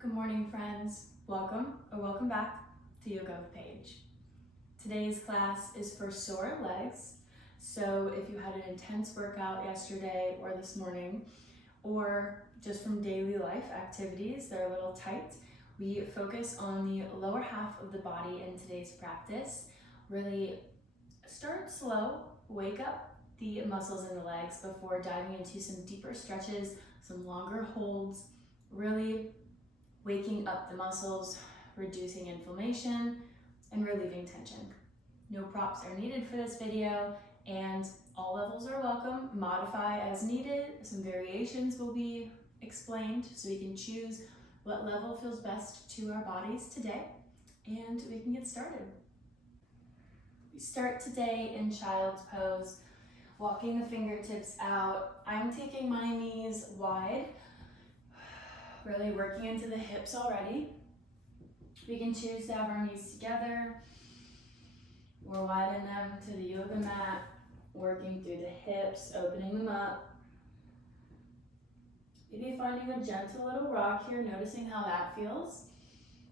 Good morning, friends. Welcome back to Yoga with Paige. Today's class is for sore legs. So if you had an intense workout yesterday or this morning, or just from daily life activities, they're a little tight, we focus on the lower half of the body in today's practice. Really start slow, wake up the muscles in the legs before diving into some deeper stretches, some longer holds, really waking up the muscles, reducing inflammation, and relieving tension. No props are needed for this video, and all levels are welcome. Modify as needed. Some variations will be explained, so we can choose what level feels best to our bodies today, and we can get started. We start today in child's pose, walking the fingertips out. I'm taking my knees wide, really working into the hips already. We can choose to have our knees together or widen them to the yoga mat, working through the hips, opening them up. Maybe finding a gentle little rock here, noticing how that feels.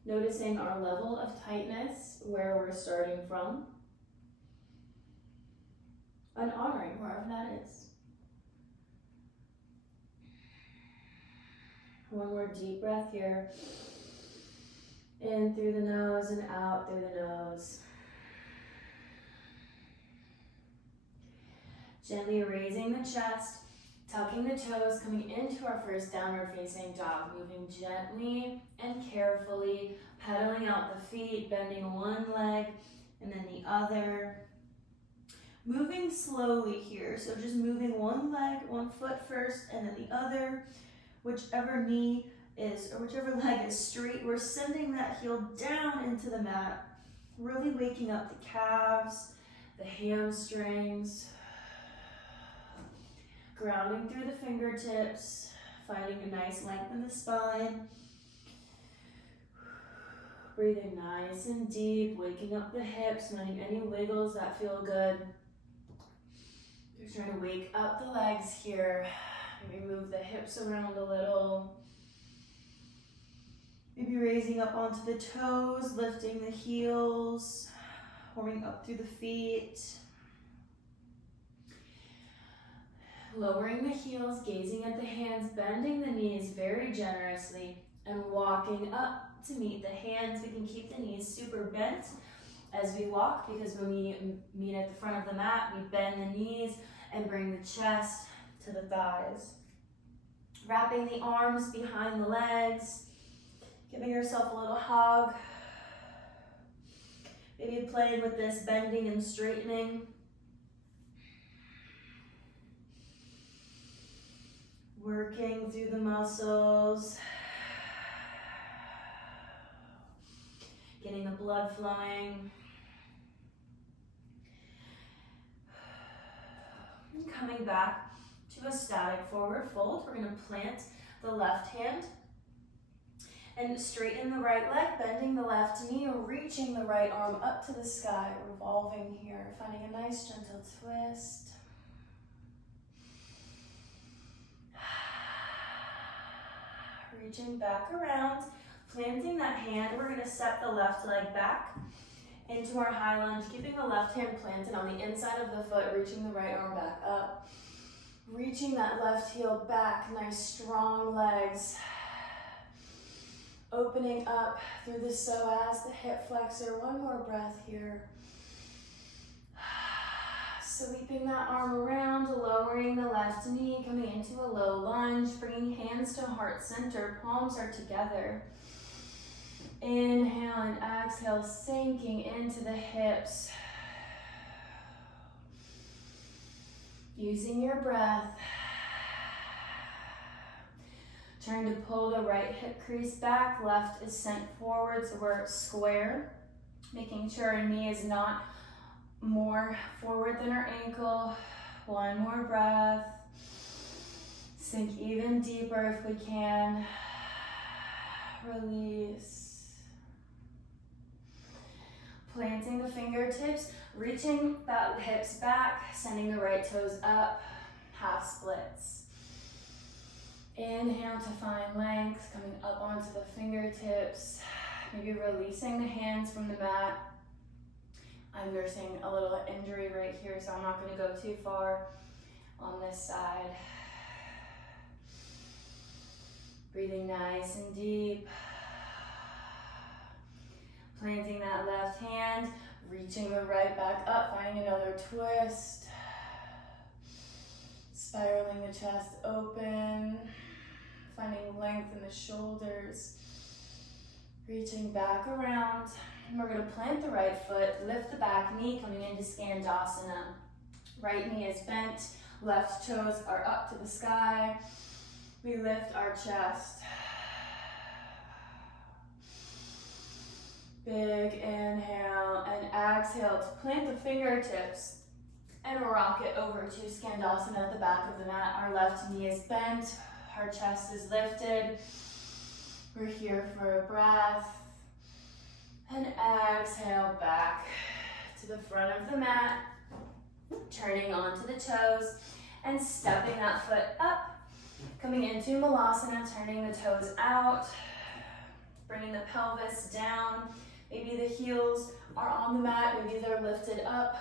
Noticing our level of tightness, where we're starting from. And honoring wherever that is. One more deep breath here. In through the nose and out through the nose. Gently raising the chest, tucking the toes, coming into our first downward facing dog. Moving gently and carefully, pedaling out the feet, bending one leg and then the other. Moving slowly here, so just moving one leg, one foot first and then the other. Whichever knee is, or whichever leg is straight, we're sending that heel down into the mat, really waking up the calves, the hamstrings, grounding through the fingertips, finding a nice length in the spine, breathing nice and deep, waking up the hips, finding any wiggles that feel good. Just trying to wake up the legs here. Maybe move the hips around a little. Maybe raising up onto the toes, lifting the heels, warming up through the feet. Lowering the heels, gazing at the hands, bending the knees very generously, and walking up to meet the hands. We can keep the knees super bent as we walk, because when we meet at the front of the mat, we bend the knees and bring the chest to the thighs. Wrapping the arms behind the legs, giving yourself a little hug. Maybe playing with this bending and straightening. Working through the muscles. Getting the blood flowing. And coming back to a static forward fold. We're going to plant the left hand and straighten the right leg, bending the left knee, reaching the right arm up to the sky, revolving here, finding a nice gentle twist. Reaching back around, planting that hand. We're going to step the left leg back into our high lunge, keeping the left hand planted on the inside of the foot, reaching the right arm back up. Reaching that left heel back, nice strong legs. Opening up through the psoas, the hip flexor. One more breath here. Sweeping that arm around, lowering the left knee, coming into a low lunge, bringing hands to heart center, palms are together. Inhale and exhale, sinking into the hips. Using your breath. Trying to pull the right hip crease back, left is sent forward, so we're square. Making sure our knee is not more forward than our ankle. One more breath. Sink even deeper if we can. Release. Planting the fingertips, reaching that hips back, sending the right toes up, half splits. Inhale to find length, coming up on onto the fingertips, maybe releasing the hands from the mat. I'm nursing a little injury right here, so I'm not going to go too far on this side. Breathing nice and deep. Planting that left hand, reaching the right back up, finding another twist. Spiraling the chest open, finding length in the shoulders. Reaching back around. And we're going to plant the right foot, lift the back knee, coming into Skandasana. Right knee is bent, left toes are up to the sky. We lift our chest. Big inhale and exhale to plant the fingertips and rock it over to Skandasana at the back of the mat. Our left knee is bent, our chest is lifted. We're here for a breath. And exhale back to the front of the mat, turning onto the toes and stepping that foot up, coming into Malasana, turning the toes out, bringing the pelvis down. Maybe the heels are on the mat, maybe they're lifted up.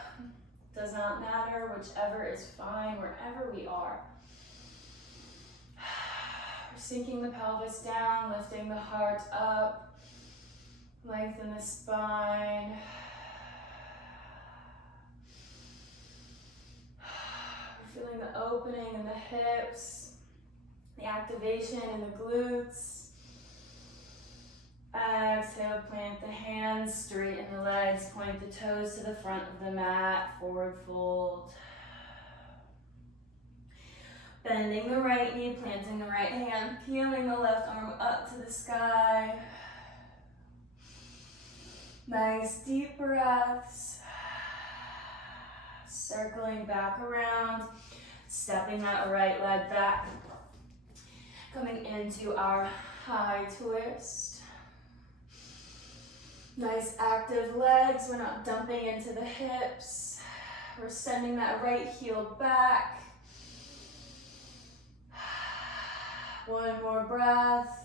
Does not matter, whichever is fine, wherever we are. We're sinking the pelvis down, lifting the heart up. Lengthen the spine. We're feeling the opening in the hips, the activation in the glutes. Exhale, plant the hands, straighten the legs, point the toes to the front of the mat, forward fold. Bending the right knee, planting the right hand, peeling the left arm up to the sky. Nice deep breaths. Circling back around, stepping that right leg back. Coming into our high twist. Nice active legs, we're not dumping into the hips. We're sending that right heel back. One more breath.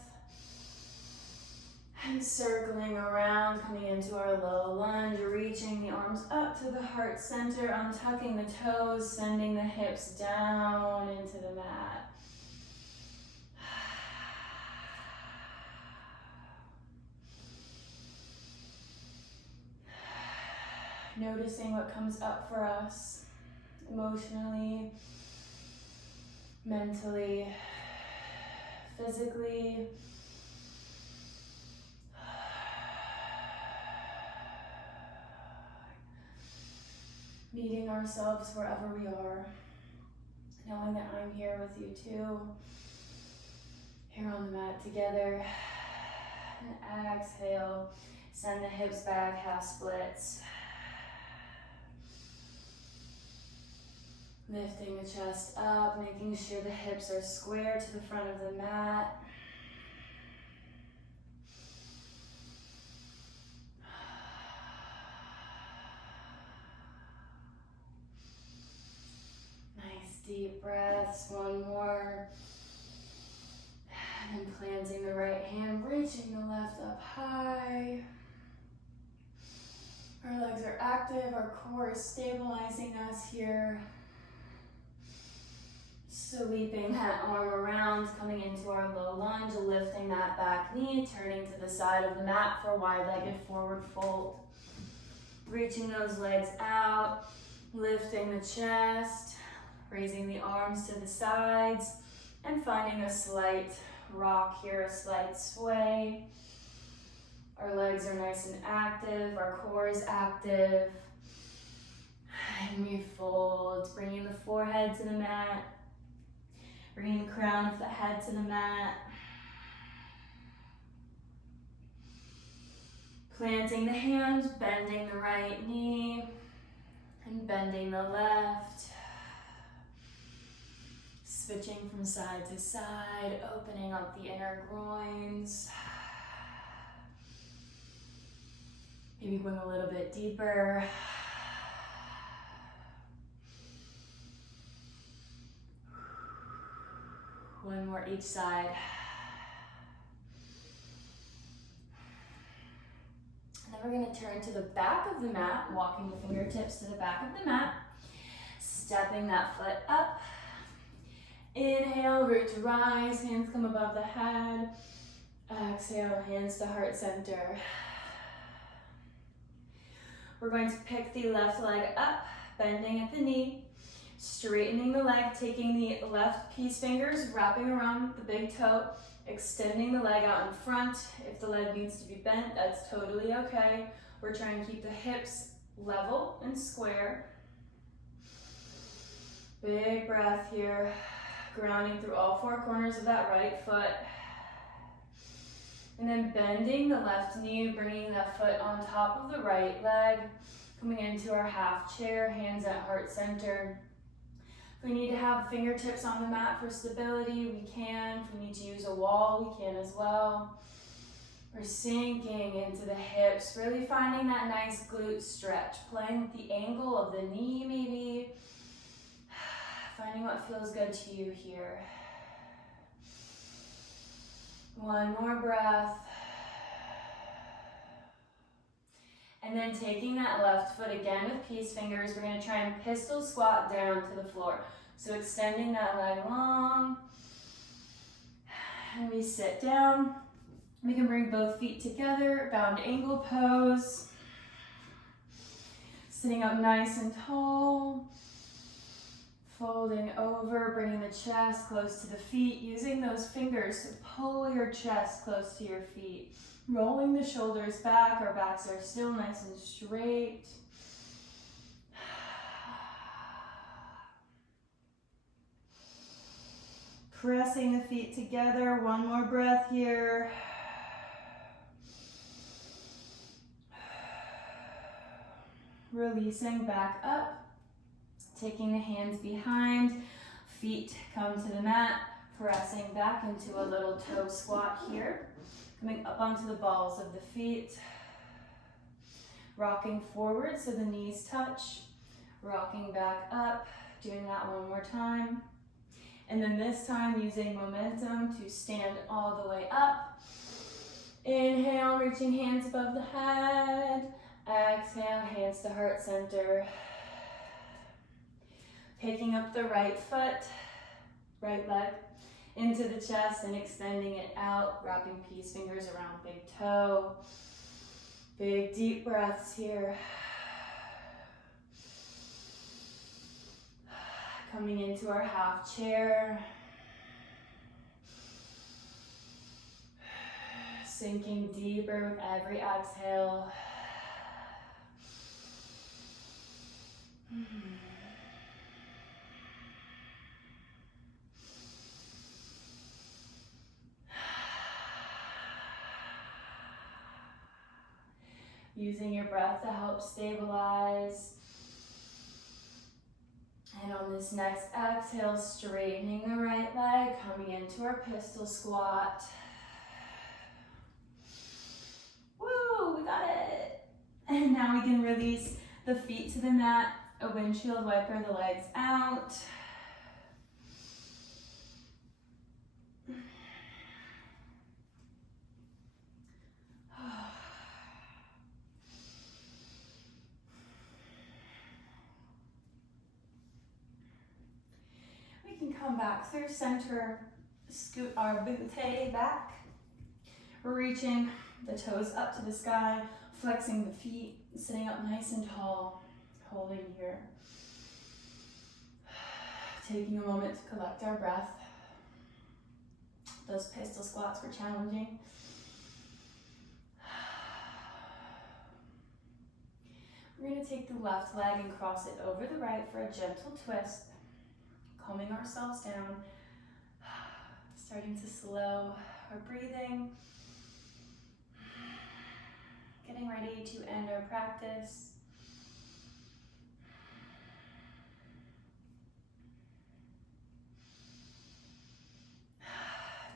And circling around, coming into our low lunge, reaching the arms up to the heart center, untucking the toes, sending the hips down into the mat. Noticing what comes up for us emotionally, mentally, physically. Meeting ourselves wherever we are, knowing that I'm here with you too, here on the mat together. And exhale, send the hips back, half splits. Lifting the chest up, making sure the hips are square to the front of the mat. Deep breaths, one more. And then planting the right hand, reaching the left up high. Our legs are active, our core is stabilizing us here. Sweeping that arm around, coming into our low lunge, lifting that back knee, turning to the side of the mat for wide-legged forward fold. Reaching those legs out, lifting the chest. Raising the arms to the sides and finding a slight rock here, a slight sway. Our legs are nice and active, our core is active. And we fold, bringing the forehead to the mat, bringing the crown of the head to the mat. Planting the hands, bending the right knee, and bending the left. Switching from side to side, opening up the inner groins. Maybe going a little bit deeper. One more each side. we're gonna turn to the back of the mat, walking the fingertips to the back of the mat, stepping that foot up. Inhale, root to rise, hands come above the head. Exhale, hands to heart center. We're going to pick the left leg up, bending at the knee, straightening the leg, taking the left peace fingers, wrapping around the big toe, extending the leg out in front. If the leg needs to be bent, that's totally okay. We're trying to keep the hips level and square. Big breath here, grounding through all four corners of that right foot. And then bending the left knee, bringing that foot on top of the right leg, coming into our half chair, hands at heart center. If we need to have fingertips on the mat for stability, we can. If we need to use a wall, we can as well. We're sinking into the hips, really finding that nice glute stretch, playing with the angle of the knee maybe, finding what feels good to you here. One more breath. And then taking that left foot again with peace fingers, we're going to try and pistol squat down to the floor. So extending that leg long. And we sit down. We can bring both feet together, bound angle pose. Sitting up nice and tall. Folding over, bringing the chest close to the feet, using those fingers to pull your chest close to your feet. Rolling the shoulders back, our backs are still nice and straight. Pressing the feet together, one more breath here. Releasing back up. Taking the hands behind, feet come to the mat, pressing back into a little toe squat here. Coming up onto the balls of the feet. Rocking forward so the knees touch. Rocking back up, doing that one more time. And then this time using momentum to stand all the way up. Inhale, reaching hands above the head. Exhale, hands to heart center. Picking up the right foot, right leg, into the chest and extending it out, wrapping peace fingers around big toe. Big deep breaths here. Coming into our half chair. Sinking deeper with every exhale. Using your breath to help stabilize. And on this next exhale, straightening the right leg, coming into our pistol squat. Woo, we got it. And now we can release the feet to the mat, a windshield wiper the legs out. Come back through center, scoot our bootay back, reaching the toes up to the sky, flexing the feet, sitting up nice and tall, holding here. Taking a moment to collect our breath. Those pistol squats were challenging. We're going to take the left leg and cross it over the right for a gentle twist. Calming ourselves down, starting to slow our breathing, getting ready to end our practice.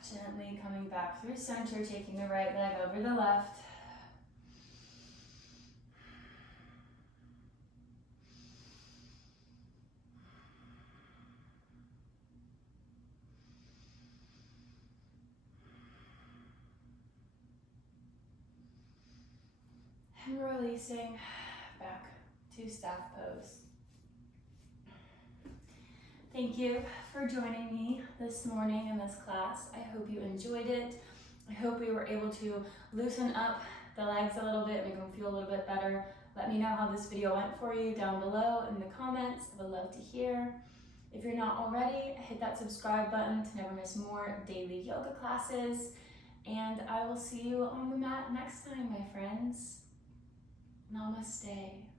Gently coming back through center, taking the right leg over the left. And we're releasing back to staff pose. Thank you for joining me this morning in this class. I hope you enjoyed it. I hope we were able to loosen up the legs a little bit, make them feel a little bit better. Let me know how this video went for you down below in the comments. I would love to hear. If you're not already, hit that subscribe button to never miss more daily yoga classes. And I will see you on the mat next time, my friends. Namaste.